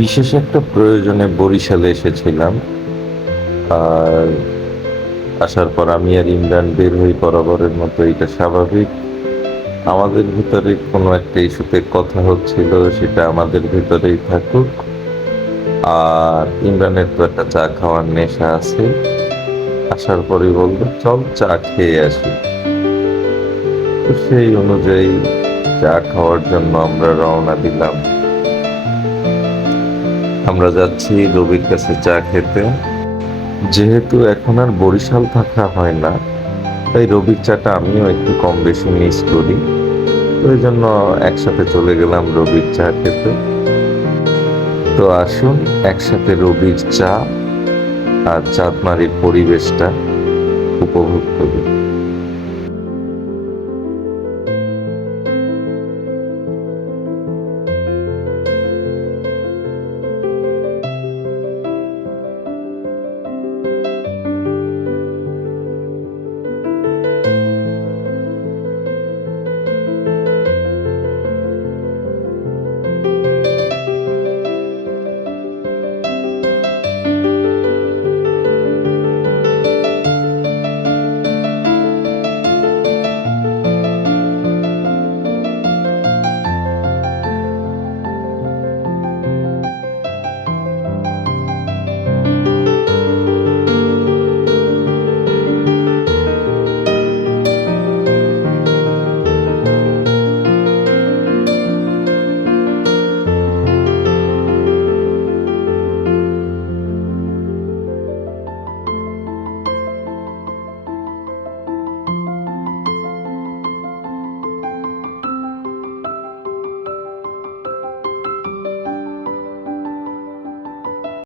বিশেষ একটা প্রয়োজনে বরিশালে এসেছিলাম। আর আসার পর আমি আর ইমরান বের হই বরাবরের মতো, এটা স্বাভাবিক। আমাদের ভিতরে কোনো একটা ইস্যুতে কথা হচ্ছিল, সেটা আমাদের ভিতরেই থাকুক। আর ইমরানের তো একটা চা খাওয়ার নেশা আছে। আসার পরেই বললো চল চা খেয়ে আসি। তো সেই অনুযায়ী চা খাওয়ার জন্য আমরা রওনা দিলাম। আমরা যাচ্ছি রবির কাছে চা খেতে। যেহেতু এখন আর বরিশাল থাকা হয় না, তাই রবির চাটা আমিও একটু কম বেশি মিস করি। তো এই জন্য একসাথে চলে গেলাম রবির চা খেতে। তো আসুন একসাথে রবির চা আর চাঁদমারির পরিবেশটা উপভোগ করি।